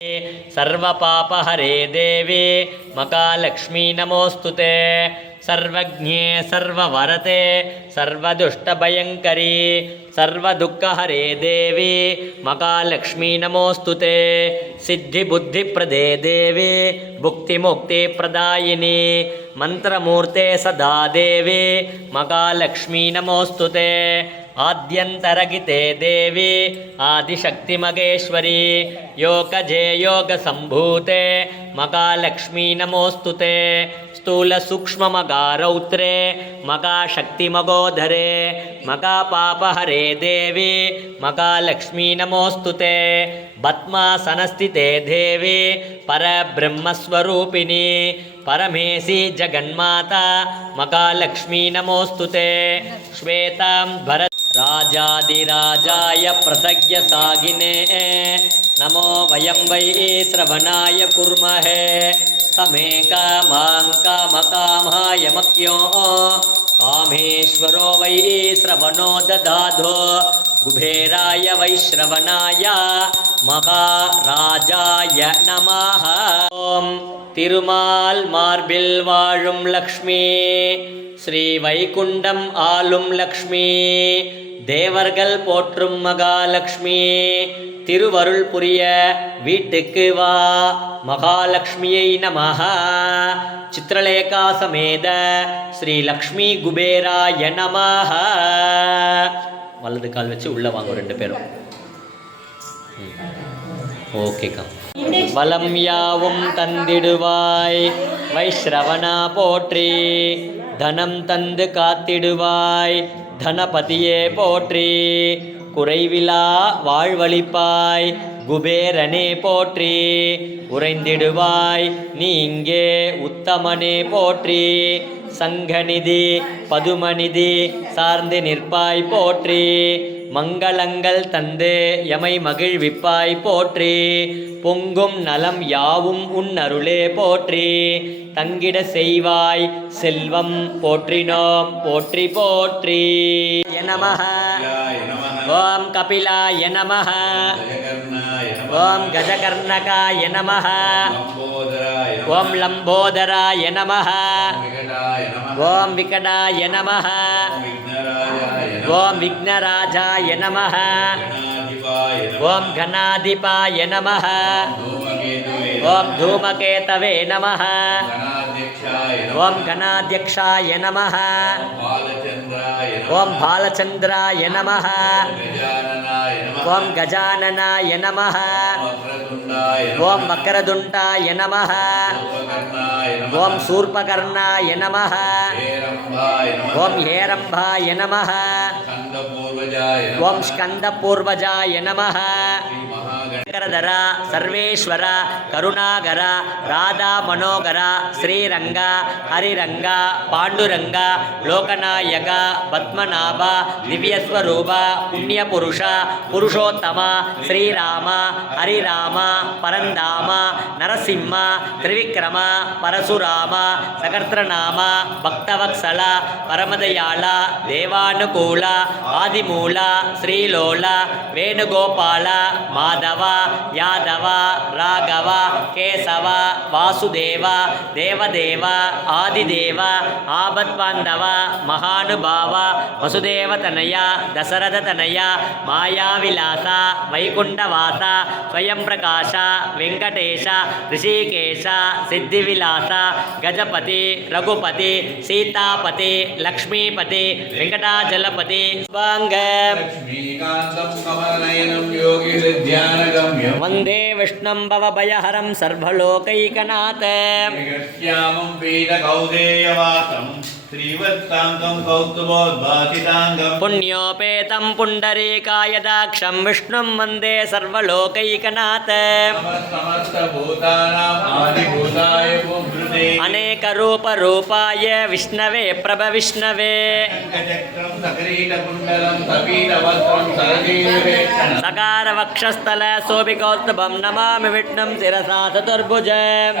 सर्वपापहरे देवी महालक्ष्मी नमोस्तुते। सर्वज्ञे सर्ववरते सर्वदुष्टभयङ्करी सर्वदुःखहरे देवी महालक्ष्मी नमोस्तुते। सिद्धिबुद्धिप्रदे देवी भुक्तिमुक्तिप्रदायिनी मंत्रमूर्ते सदा देवी महालक्ष्मी नमोस्तुते। आद्यन्तरगिते देवी आदिशक्तिमगेश्वरी योगजे योगसम्भूते महालक्ष्मी नमोस्तुते। स्थूलसूक्ष्ममगारौत्रे मगाशक्तिमगोधरे मगापापहरे देवी महालक्ष्मी नमोस्तुते। भस्मासनस्थिते देवी परब्रह्मस्वरूपिणी परमेशी जगन्माता महालक्ष्मी नमोस्तुते। श्वेतांबर राजाधिराजाय प्रसज्ञसागिने नमो वयं वै श्रवणाय कुर्महे। समे कामां कामकामाय मह्यो कामेश्वरो वै श्रवणो ददाधो। कुबेराय वैश्रवणाय महाराजाय नमः। ओम तिरुमाल मार्बिल वाழும் लक्ष्मी ஸ்ரீ வைகுண்டம் ஆளும் லக்ஷ்மி தேவர்கள் போற்றும் மகாலட்சுமி திருவருள் புரிய வீட்டுக்கு வா மகாலட்சுமியை நமஹ. சித்ரலேகா சமேத ஸ்ரீ லக்ஷ்மி குபேராய நமஹ. வலது கால் வச்சு உள்ள வாங்க ரெண்டு பேரும். ஓகேக்கா. வலம் யாவும் தந்திடுவாய் வைஷ்ரவணா போற்றி தனம் தந்து காத்திடுவாய் தனபதியே போற்றி. குறைவிலா வாழ்வழிப்பாய் குபேரனே போற்றி. உறைந்திடுவாய் நீ இங்கே உத்தமனே போற்றி. சங்கநிதி பதுமநிதி சார்ந்து நிற்பாய் போற்றி. மங்களங்கள் தந்து எமை மகிழ்விப்பாய் போற்றி. பொங்கும் நலம் யாவும் உன் அருளே போற்றி. தங்கிட செய்வாய் செல்வம் போற்றினோம் போற்றி போற்றி. நமஹ. ஓம் கபிலாய நமஹ. ஓம் கஜகர்ணகாய நமஹ. ஓம் லம்போதராய நமஹ. ஓம் விகடாய நமஹ. ஓம் விக்னராஜாய நமஹ. ஓம் கணாதிபாய நமஹ. ஓம் தூமகேதவே நமஹ. ஓம் கணாத்யக்ஷாய நமஹ. ஓம் பாலச்சந்திராய நமஹ. ஓம் கஜானனாய நமஹ. ஓம் வக்ரதுண்டாய நமஹ. ஓம் சூர்பகர்ணாய நமஹ. ஓம் ஹேரம்பாய நமஹ. ஓம் ஸ்கந்தபூர்வஜாய நமஹ. ಶಂಕರಧರ ಸರ್ವೇಶ್ವರ ಕರುಣಾಗರ ರಾಧಾ ಮನೋಗರ ಶ್ರೀರಂಗ ಹರಿರಂಗ ಪಾಂಡುರಂಗ ಲೋಕನಾಯಕ ಪದ್ಮನಾಭ ದಿವ್ಯಸ್ವರೂಪ ಪುಣ್ಯಪುರುಷ ಪುರುಷೋತ್ತಮ ಶ್ರೀರಾಮ ಹರಿರಾಮ ಪರಂಧಾಮ ನರಸಿಂಹ ತ್ರಿವಿಕ್ರಮ ಪರಶುರಾಮ ಸಕರ್ತ್ರನಾಮ ಭಕ್ತವತ್ಸಲ ಪರಮದಯಾಳ ದೇವಾನುಕೂಲ ಆದಿಮೂಲ ಶ್ರೀಲೋಲ ವೇಣುಗೋಪಾಲ ಮಾಧವ ಯಾದವ ರಾಘವ ಕೇಶವ ವಾಸುದೇವ ದೇವದೇವ ಆದಿದೇವ ಆಪದ್ಬಾಂಧವ ಮಹಾನುಭಾವ ವಸುದೇವತನಯ ದಶರಥತನಯ ಮಾಯಾವಿಲಾಸ ವೈಕುಂಠವಾಸ ಸ್ವಯಂ ಪ್ರಕಾಶ ವೆಂಕಟೇಶ ಋಷಿಕೇಶ ಸಿದ್ಧಿವಿಲಾಸ ಗಜಪತಿ ರಘುಪತಿ ಸೀತಾಪತಿ ಲಕ್ಷ್ಮೀಪತಿ ವೆಂಕಟಾಚಲಪತಿ वंदे विष्णुं भवभयहरं सर्वलोकैकनाथ पुण्योपेतं पुण्डरीकायदाक्षं विष्णुं वन्दे सर्वलोकैकनाथ अनेकरूपरूपाय विष्णवे प्रभविष्णवे सकारवक्षस्थल शोभिकौस्तुभं नमामि विष्णुं शिरसा चतुर्भुजम्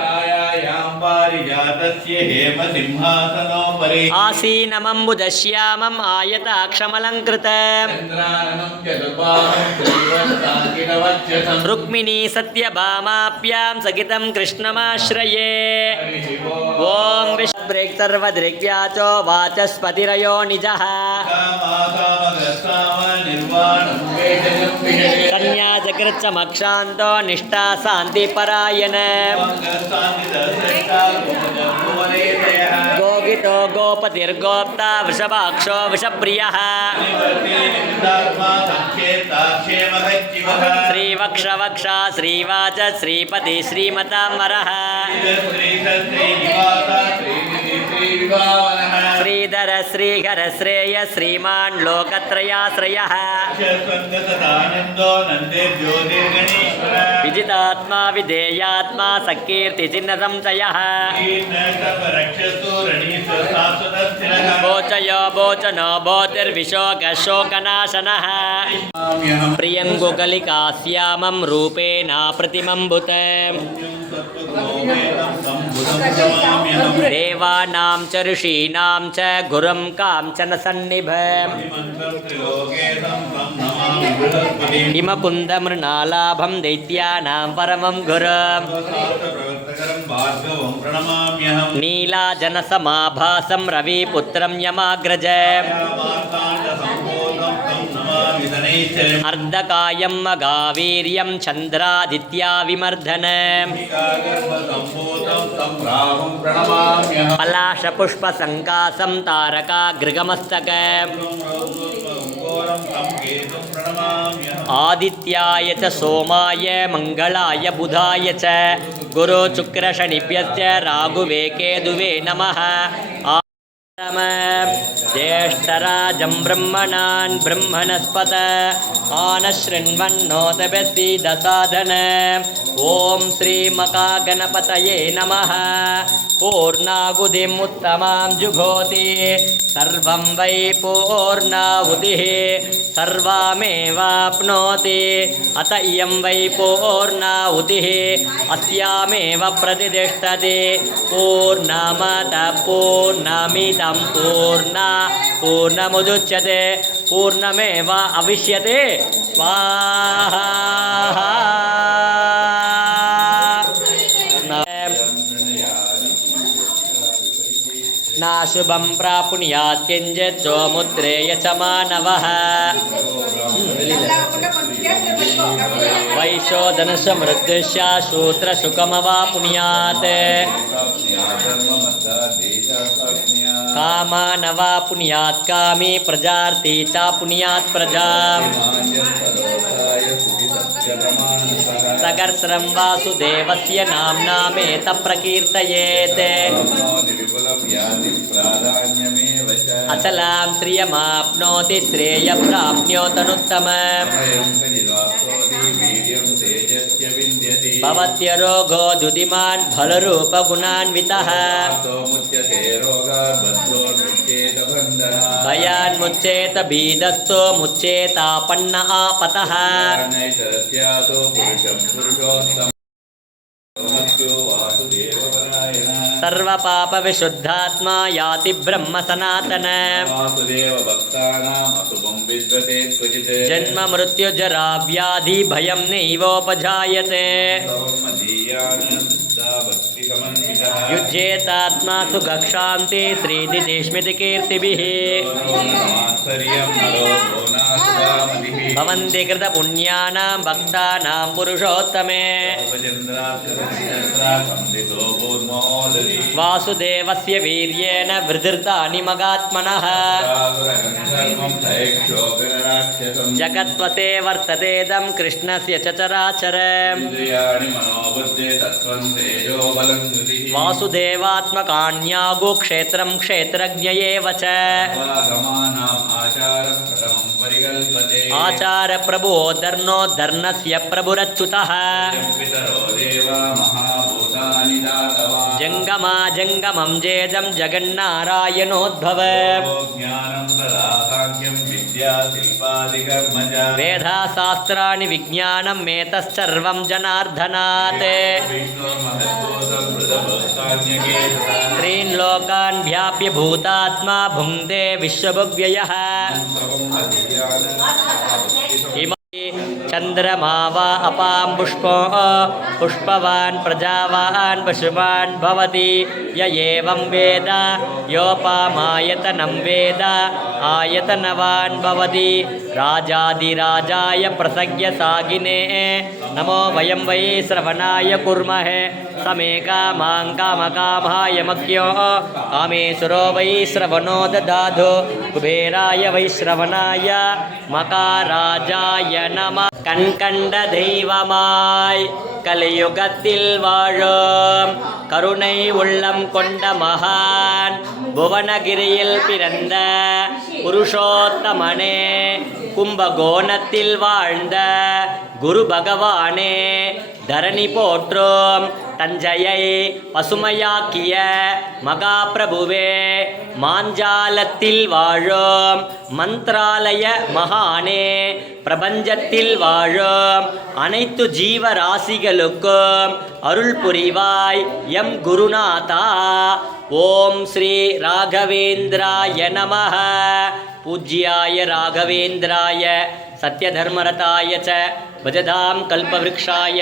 आसीनमम्बुजश्यामम् आयताक्षमलङ्कृतम् रुक्मिणी सत्यभामाभ्यां सहितं कृष्णमाश्रये ॐ विश्वब्रेक् सर्वदृग्व्याचो वाचस्पतिरयो निजः कन्याजकृच्चमक्षान्तो निष्ठा शान्तिपरायण गोगितो गोपतिर्गोप्ता वृषभाक्षो वृषप्रियः श्रीवक्षवक्षा श्रीवाच श्रीपति श्रीमतामरः श्रीधर श्रीहर श्रेय श्रीमान् लोकत्रयाश्रयः विजितात्मा विधेयात्मा सकीर्तिचिह्नसंशयः भोचयो भोचनो भोतिर्विशोकशोकनाशनः प्रियङ्गुकलिकास्यामं रूपेण प्रतिमम्बुत देवानां च ऋषीणां च गुरुं काञ्चन सन्निभम् हिमकुन्दमृणालाभं दैत्यानां परमं गुरुम् नीलाजनसमाभासं रविपुत्रं यमाग्रजम् अर्धकायं मगावीर्यं चन्द्रादित्या विमर्दनम् पलाशपुष्पसङ्कासं तारकागृगमस्तकम् आदित्याय च सोमाय मङ्गलाय बुधाय च गुरुशुक्रशनिभ्यश्च राघुवे केतुवे नमः। ज्येष्ठराजं ब्रह्मणान् ब्रह्मणस्पत आनशृण्वन्नोतभसीदसाधन ॐ श्रीमकागणपतये नमः। पूर्णाहुतिमुत्तमां जुहोति सर्वं वै पूर्णाहुतिः सर्वमेवाप्नोति अत इयं वै पूर्णाहुतिः अस्यामेव प्रतिष्ठते पूर्णमतः पूर्णमिदं पूर्णमुदच्यते पूर्णमेव अविष्यते स्वाहा। नाशुभं प्राप्नुयात् किञ्चित् सौमुद्रे यचमानवः वैशोधनसमृद्धिश्च शूद्रसुखमवाप्नुयात् कामानवाप्नुयात् कामी प्रजार्थी चाप्नुयात् प्रजाम् सगर्स्रं वासुदेवस्य नाम्नामेतः प्रकीर्तयेत् अचलां श्रियमाप्नोति श्रेयप्राप्नोतनुत्तमम् भवत्यरोगो दुदिमान् फलरूपगुणान्वितः भयान्मुच्येत भीदस्तो मुच्येतापन्न आपतः सर्वपापविशुद्धात्मा याति ब्रह्म सनातन जन्म मृत्युजरा व्याधि भयं नैवोपजायते युज्येतात्मा सुखशान्ति श्रीदितिस्मृति कीर्तिभिः भवन्ति कृतपुण्यानां भक्तानां पुरुषोत्तमे वासुदेवस्य वीर्येण वृधिर्तानि मगात्मनः जगत्वसे वर्ततेदं कृष्णस्य चराचरम् वासुदेवात्मकान्यागो क्षेत्रं क्षेत्रज्ञ एव च आचार प्रभो धर्नोद्धर्नस्य प्रभुरच्युतः जंगमा जंगमं जेजं जगन्नारायणोद्भव वेदा शास्त्राणि विज्ञानं एतत्सर्वं जनार्दनात् त्रीन् लोकान् व्याप्य भूतात्मा भुङ्क्ते विश्वभुव्ययः चंद्रमा वा अपां पुष्पो पुष्पवान् प्रजावान् पशुमान् भवति य एवं वेद योपामायतनं वेद आयतनवान् भवति राजाधिराजाय प्रसज्ञ सागिने नमो वयं वै श्रवणाय कुर्महे समे कामां कामकामाय मख्यो कामेश्वरो वै श्रवणो ददातु कुबेराय वै श्रवणाय मकाराजाय नमः கண்கண்ட தெய்வமாய் கலியுகத்தில் வாழும் கருணை உள்ளம் கொண்ட மகான் புவனகிரியில் பிறந்த புருஷோத்தமனே கும்பகோணத்தில் வாழ்ந்த குரு பகவானே தரணி போற்றும் தஞ்சையை பசுமையாக்கிய மகாபிரபுவே மாஞ்சாலத்தில் வாழும் மந்த்ராலய மகானே பிரபஞ்சத்தில் வாழும் அனைத்து ஜீவராசிகளுக்கும் அருள் புரிவாய் எம் குருநாதா. ஓம் ஸ்ரீ ராகவேந்திராய நமஹ. பூஜ்யாய ராகவேந்திராய சத்யதர்மரதாய ச பஜதாம் கல்பவ்ருக்ஷாய